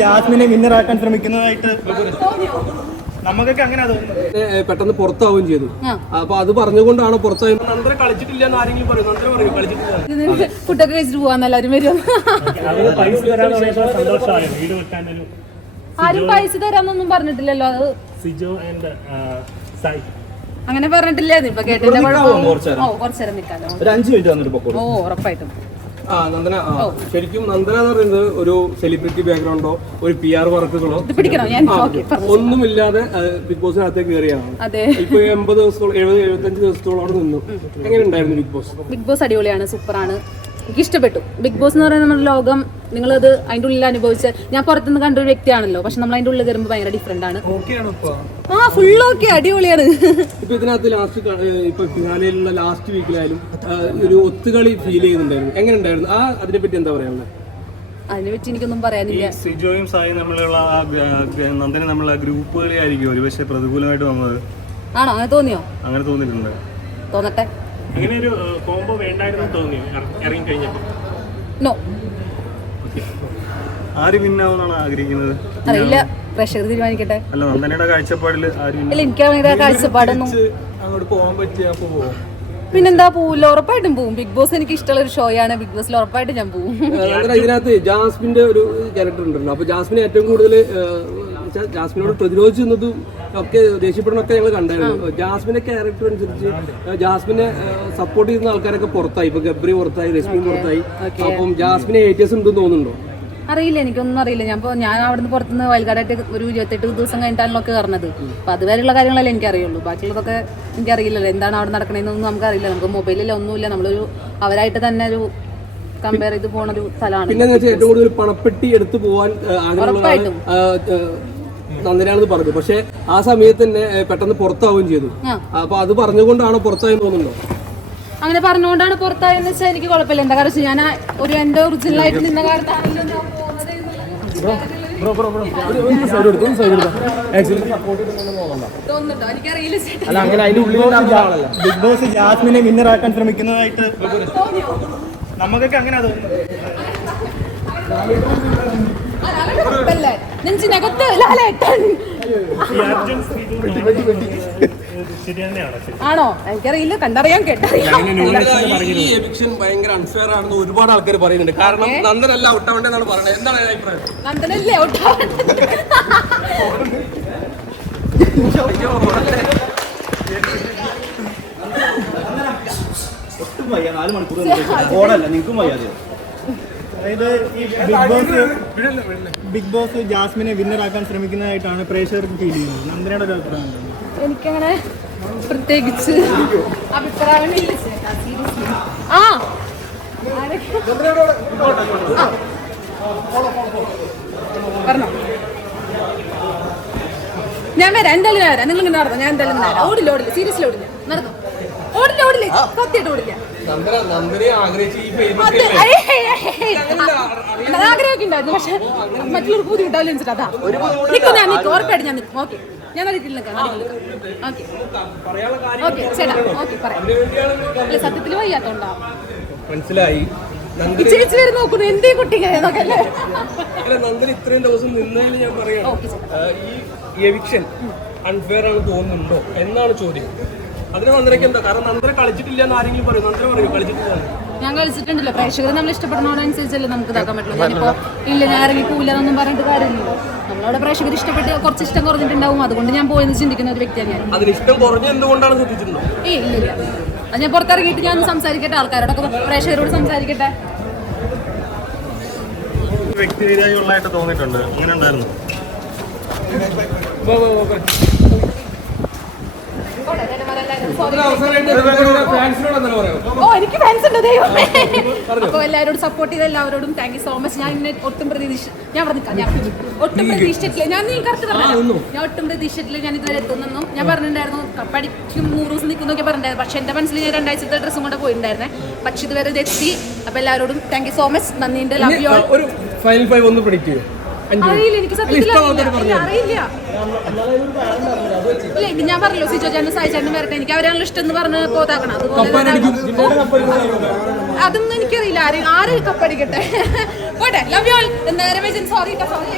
ജാസ്മിനെ വിന്നറാക്കാൻ ശ്രമിക്കുന്നതായിട്ട് നമുക്കൊക്കെ അങ്ങനെ തോന്നുന്നത് പെട്ടെന്ന് പുറത്താവുകയും ചെയ്തു. അപ്പൊ അത് പറഞ്ഞുകൊണ്ടാണ് പുറത്തായത്. നന്ദന കളിച്ചിട്ടില്ല എന്ന് ആരെങ്കിലും പറയും. നന്ദന പറയും കളിച്ചിട്ടില്ല. ഫുഡൊക്കെ കഴിച്ചിട്ട് പോവാന്ന് എല്ലാവരും വരും. ആരും പൈസ തരാന്നൊന്നും പറഞ്ഞിട്ടില്ലല്ലോ അത്? സിജോ ആൻഡ് സായി. അങ്ങനെ പറഞ്ഞിട്ടില്ലേ? ഇപ്പൊ കേട്ടില്ല ഓ കുറച്ചേരം ഒരു അഞ്ച് മിനിറ്റ് ഓ ഉറപ്പായിട്ടും. ആ നന്ദന ആ, ശരിക്കും നന്ദന എന്ന് പറയുന്നത് ഒരു സെലിബ്രിറ്റി ബാക്ക്ഗ്രൗണ്ടോ ഒരു പി ആർ വർക്കുകളോ? ഇത് പിടിക്കണോ ഞാൻ ഓക്കെ. ഒന്നുമില്ലാതെ ആ, ബിഗ് ബോസിനകത്തേക്ക് കയറിയാണ് അതെ. ഇപ്പൊ എൺപത് ദിവസത്തോളം എഴുപത് എഴുപത്തഞ്ച് ദിവസത്തോളം അവിടെ നിന്നു. എങ്ങനെ ഉണ്ടായിരുന്നു ബിഗ് ബോസ് ബിഗ് ബോസ് അടിപൊളിയാണ് സൂപ്പറാണ് എനിക്ക് ഇഷ്ടപ്പെട്ടു ബിഗ് ബോസ് എന്ന് പറയുന്ന നമ്മുടെ ലോകം നിങ്ങളത് അതിന്റെ ഉള്ളിൽ അനുഭവിച്ച ഞാൻ പുറത്തുനിന്ന് കണ്ട ഒരു വ്യക്തിയാണല്ലോ. പക്ഷെ നമ്മൾ അതിന്റെ ഉള്ളിൽ കയറുമ്പോൾ ഭയങ്കര ഡിഫറെന്റ് ആണ്. ആ ഫുൾ ഓക്കെ അടിപൊളിയാണ്. ഇപ്പൊ ഇതിനകത്ത് ലാസ്റ്റ് ഇപ്പൊ ഫിനാലയിലുള്ള ലാസ്റ്റ് വീക്കിലായാലും ഒരു ഒത്തുകളി ഫീൽ ചെയ്യുന്നുണ്ടായിരുന്നു. എങ്ങനെ ഉണ്ടായിരുന്നു ആ അതിനെപ്പറ്റി എന്താ പറയാനുള്ളത് അതിനെ പറ്റി എനിക്കൊന്നും പറയാനില്ല. സിജോയും സായി തമ്മിലുള്ള നന്ദനും തമ്മിലുള്ള ഗ്രൂപ്പുകളെ ആയിരിക്കും ഒരു പ്രതികൂലമായിട്ട് വന്നത്. ആണോ? അങ്ങനെ തോന്നിയോ? അങ്ങനെ തോന്നിയിട്ടുണ്ട്. തോന്നട്ടെ. അങ്ങനെ ഒരു കോംബോ വേണ്ടായിരുന്നു തോന്നി ഇറങ്ങി കഴിഞ്ഞപ്പോൾ നോ ആര് വിന്നാവുന്നാണ് ആഗ്രഹിക്കുന്നത്? അറിയില്ല. പ്രഷർ തീരുമാനിക്കട്ടെ. അല്ല നന്ദനയുടെ കാഴ്ചപ്പാടിൽ ഇല്ല എനിക്കാണെങ്കിൽ കാഴ്ചപ്പാടൊന്നും അങ്ങോട്ട് പോകാൻ പറ്റിയ പോവോ? പിന്നെന്താ പോവില്ല ഉറപ്പായിട്ടും പോവും. ബിഗ് ബോസ് എനിക്ക് ഇഷ്ടമുള്ള ഒരു ഷോ ആണ്. ബിഗ് ബോസിൽ ഉറപ്പായിട്ടും ഞാൻ പോവും. ഇതിനകത്ത് ജാസ്മിന്റെ ഒരു ക്യാരക്ടർ ഉണ്ടല്ലോ. അപ്പൊ ജാസ്മിനെ ഏറ്റവും കൂടുതൽ ജാസ്മിനോട് പ്രതിരോധിച്ചു നിന്നതും ഒക്കെ ദേഷ്യപ്പെടുന്നൊക്കെ ഞങ്ങൾ കണ്ടായിരുന്നു. ജാസ്മിന്റെ ക്യാരക്ടർ അനുസരിച്ച് ജാസ്മിനെ സപ്പോർട്ട് ചെയ്യുന്ന ആൾക്കാരൊക്കെ പുറത്തായി. ഇപ്പൊ ഗബ്രി പുറത്തായി രശ്മി പുറത്തായി. അപ്പം ജാസ്മിനെ ഏറ്റവും ഉണ്ടെന്ന് തോന്നുന്നുണ്ടോ? അറിയില്ല എനിക്കൊന്നും അറിയില്ല. ഞാൻ ഇപ്പൊ ഞാൻ അവിടുന്ന് പുറത്തുനിന്ന് വൈകാടായിട്ട് ഒരു ഇരുപത്തെട്ട് ദിവസം കഴിഞ്ഞിട്ടാണല്ലോ ഒക്കെ കയറുന്നത് അപ്പോൾ അതുവരെയുള്ള കാര്യങ്ങളല്ലേ എനിക്കറിയുള്ളൂ. ബാക്കിയുള്ളതൊക്കെ എനിക്കറിയില്ലല്ലോ. എന്താണ് അവിടെ നടക്കണതെന്നൊന്നും നമുക്കറിയില്ല. നമുക്ക് മൊബൈലിൽ ഒന്നുമില്ല. നമ്മളൊരു അവരായിട്ട് തന്നെ ഒരു കമ്പയർ ചെയ്ത് പോണ ഒരു സ്ഥലമാണ്. പിന്നെ ഏറ്റവും കൂടുതൽ പണപ്പെട്ടി എടുത്തു പോകാൻ ഉറപ്പായിട്ടും. നന്ദനാണെന്ന് പറഞ്ഞു. പക്ഷെ ആ സമയത്ത് തന്നെ പെട്ടെന്ന് പുറത്താവുകയും ചെയ്തു. അപ്പൊ അത് പറഞ്ഞുകൊണ്ടാണ് പുറത്തായെന്ന് തോന്നുന്നുണ്ടോ? അങ്ങനെ പറഞ്ഞുകൊണ്ടാണ് പുറത്തായെന്ന് വെച്ചാൽ എനിക്ക് കുഴപ്പമില്ല. എന്താ കാരണം ഞാൻ ഒരു എന്റെ ഒറിജിനൽ ആയിട്ട് നിന്ന കാലത്താണല്ലോ ഞാൻ പോകുന്നത് ബിഗ് ബോസ് ജാസ്മിനെ വിന്നറാക്കാൻ ശ്രമിക്കുന്നതായിട്ട് നമുക്കൊക്കെ അങ്ങനെ തോന്നുന്നത് കുഴപ്പമില്ല നെഞ്ചിനകത്ത് ലാലേട്ടൻ ആണോ? എനിക്കറിയില്ല. കണ്ടറിയാം കേട്ടറിയാം. ഈ എവിക്ഷൻ ഭയങ്കര അൺഫെയർ ആണെന്ന് ഒരുപാട് ആൾക്കാർ പറയുന്നുണ്ട്. കാരണം നന്ദനല്ല ഔട്ടാവേണ്ടെന്നാണ് പറയുന്നത്. എന്താണ് അഭിപ്രായം? നന്ദനല്ലേ ഔട്ടാവേണ്ടത് ഒട്ടും വയ്യ. നാല് മണിക്കൂർ ഓടല്ല നിങ്ങൾക്കും വയ്യാതെ അതായത് ഈ ബിഗ് ബോസ് ബിഗ് ബോസ് ജാസ്മിനെ വിന്നറാക്കാൻ ശ്രമിക്കുന്നതായിട്ടാണ് പ്രേക്ഷകർക്ക് ഫീൽ ചെയ്യുന്നത്. നന്ദനയുടെ ഒരു അഭിപ്രായം? എനിക്കങ്ങനെ പ്രത്യേകിച്ച് അഭിപ്രായമില്ല ആ. പറഞ്ഞോ. ഞാൻ വരാം എന്തായാലും ഞാൻ വരാം. നിങ്ങൾ ഇങ്ങനെ നടന്നോ? ഞാൻ എന്തായാലും ഓടില്ല ഓടില്ല. സീരിയസ്ലി ഓടില്ല. നടന്നോ? ഓടില്ല ഓടില്ല. സത്യമായിട്ട് ഓടില്ല. ഉണ്ടായിരുന്നു പക്ഷെ മറ്റുള്ളവർ ബുദ്ധിമുട്ടാവില്ല വെച്ചിട്ട് അതാ. നിൽക്കും ഞാൻ നിൽക്കും ഉറപ്പായിട്ട് ഞാൻ നിൽക്കും ഓക്കെ. ഞാൻ അറിയിട്ടില്ല നിൽക്കാം ഓക്കെ. ഓക്കെ ചേട്ടാ ഓക്കെ പറയാം. അല്ല സത്യത്തിൽ മനസ്സിലായി. ചേച്ചി വരെ നോക്കുന്നു എന്തേ ഇത്രയും ദിവസം നിന്നതിൽ ഞാൻ പറയാം. ഈ എവിക്ഷൻ അൺഫെയർ ആണ് തോന്നുന്നുണ്ടോ? എന്നാണ് ചോദ്യം. അതിന് നന്ദനയ്ക്ക് എന്താ? കാരണം നന്ദന കളിച്ചിട്ടില്ല എന്ന് ആരെങ്കിലും പറയും നന്ദന പറയും? കളിച്ചിട്ടില്ല ഞാൻ കളിച്ചിട്ടുണ്ടല്ലോ. പ്രേക്ഷകർ നമ്മൾ ഇഷ്ടപ്പെടുന്നതനുസരിച്ചല്ലേ നമുക്ക് ഇതാക്കാൻ പറ്റുള്ളൂ. ഞാനിപ്പോ ഇല്ല ഞാൻ ഇറങ്ങി പോവില്ല എന്നൊന്നും പറഞ്ഞിട്ട് കാര്യമില്ല. നമ്മളവിടെ പ്രേക്ഷകർ ഇഷ്ടപ്പെട്ട് കുറച്ച് ഇഷ്ടം കുറഞ്ഞിട്ടുണ്ടാവും. അതുകൊണ്ട് ഞാൻ പോയെന്ന് ചിന്തിക്കുന്ന ഒരു വ്യക്തിയാണ് ഞാൻ. അതിന് ഇഷ്ടം കുറഞ്ഞ എന്തുകൊണ്ടാണ് ശ്രദ്ധിച്ചിട്ടുണ്ടോ ഏയ് ഇല്ല ഇല്ല. അത് ഞാൻ പുറത്തിറങ്ങിയിട്ട് ഞാൻ സംസാരിക്കട്ടെ ആൾക്കാരോടൊക്കെ പ്രേക്ഷകരോട് സംസാരിക്കട്ടെ? വ്യക്തിവിരായിട്ടുള്ളതായിട്ട് തോന്നിയിട്ടുണ്ട്. അങ്ങനെ ഉണ്ടായിരുന്നു. ഓ എനിക്ക് ഫാൻസ് ഉണ്ട് ദൈവമേ. അപ്പൊ എല്ലാവരോടും സപ്പോർട്ട് ചെയ്ത എല്ലാവരോടും താങ്ക് യു സോ മച്ച് ഞാൻ ഇന്നെ ഒട്ടും പ്രതീക്ഷ ഞാൻ അവിടെ നിൽക്കാം ഞാൻ ഒട്ടും പ്രതീക്ഷിച്ചിട്ടില്ല. ഞാൻ നീ കറക്റ്റ് പറഞ്ഞു ഞാൻ ഒട്ടും പ്രതീക്ഷിച്ചിട്ടില്ല ഞാൻ ഇതുവരെ എത്തുന്നെന്നും. ഞാൻ പറഞ്ഞിട്ടുണ്ടായിരുന്നു പഠിക്കും നൂറ് ദിവസം നിൽക്കുന്നൊക്കെ പറഞ്ഞിട്ടുണ്ടായിരുന്നു. പക്ഷെ എന്റെ മനസ്സിൽ ഞാൻ രണ്ടാഴ്ചത്തെ ഡ്രസ്സും കൊണ്ട് പോയിട്ടുണ്ടായിരുന്നേ. പക്ഷെ ഇതുവരെ ഇത് എത്തി അപ്പൊ എല്ലാവരോടും താങ്ക് യു സോ മച്ച് നന്ദിന്റെ ലവ് യു ഒരു ഫൈനൽ ഫൈവ് ഒന്ന് പ്രഡിക്റ്റ് അറിയില്ല എനിക്ക് സത്യത്തിൽ അറിയില്ല. അറിയില്ല. ഇല്ല ഇത് ഞാൻ പറഞ്ഞല്ലോ സിജോ ചേട്ടൻ സായി ചേട്ടൻ വരട്ടെ. എനിക്ക് അവരാണല്ലോ ഇഷ്ടം എന്ന് പറഞ്ഞ് പോതാക്കണം അതുപോലെ അതൊന്നും എനിക്കറിയില്ല. ആര് ആര് കപ്പടിക്കട്ടെ പോട്ടെ love you all Rameshan sorry sorry